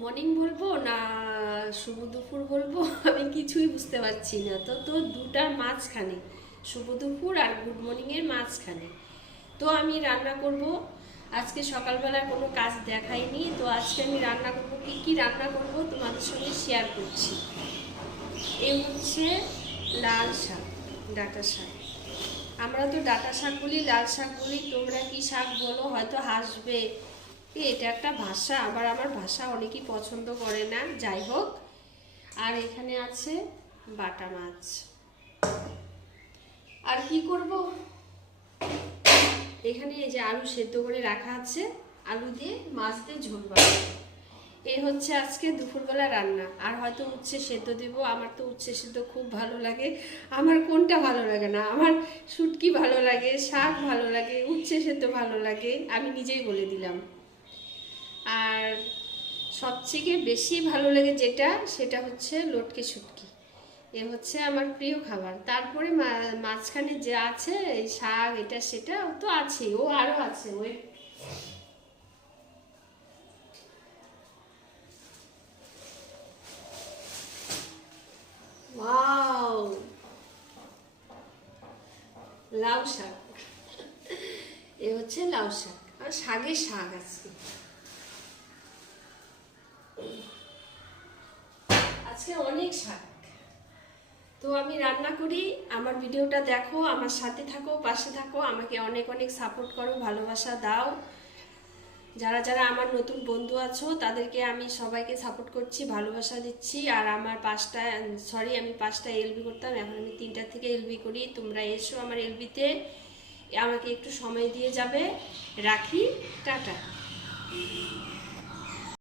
Morning বলবো না শুভ দুপুর বলবো আমি কিছুই বুঝতে পারছি না। তো দুটার মাঝখানে, শুভ দুপুর আর গুড মর্নিং এর মাঝখানে। তো আমি রান্না করব। আজকে সকালবেলা কোনো কাজ দেখাইনি, তো আজকে আমি রান্না করব। কি কি রান্না করব তোমাদের সঙ্গে শেয়ার করছি। এই হচ্ছে লাল শাক, ডাঁটা শাক। আমরা তো ডাঁটা শাক বলি, লাল শাক বলি, তোমরা কি শাক বলো হয়তো হাসবে। এটা একটা ভাষা, আবার আমার ভাষা অনেকেই পছন্দ করে না, যাই হোক। আর এখানে আছে বাটা মাছ। আর কি করব, এখানে এই যে আলু সেদ্ধ করে রাখা আছে, আলু দিয়ে মাছ দিয়ে ঝোল বানাবো। এই হচ্ছে আজকে দুপুরবেলা রান্না। আর হয়তো উচ্ছে সেদ্ধ দিব। আমার তো উচ্ছে সেদ্ধ খুব ভালো লাগে। আমার কোনটা ভালো লাগে না? আমার শুটকি ভালো লাগে, শাক ভালো লাগে, উচ্ছে সেদ্ধ ভালো লাগে, আমি নিজেই বলে দিলাম। আর সবথেকে বেশি ভালো লাগে যেটা, সেটা হচ্ছে লটকে শুটকি। এ হচ্ছে আমার প্রিয় খাবার। তারপরে মাঝখানে যে আছে এই শাক, এটা সেটা তো আছে, ও আরও আছে। ওই ওয়াও, লাউ শাক। এ হচ্ছে লাউ শাক, আর শাকের শাক আছে আজকে, অনেক শাক। তো আমি রান্না করি, আমার ভিডিওটা দেখো, আমার সাথে থাকো, পাশে থাকো, আমাকে অনেক অনেক সাপোর্ট করো, ভালোবাসা দাও। যারা যারা আমার নতুন বন্ধু আছো তাদেরকে আমি সবাইকে সাপোর্ট করছি, ভালোবাসা দিচ্ছি। আর আমার আমি 5টা এলবি করতাম, এখন আমি 3টা থেকে এলবি করি। তোমরা এসো আমার এলবিতে, আমাকে একটু সময় দিয়ে যাবে। রাখি, টাটা।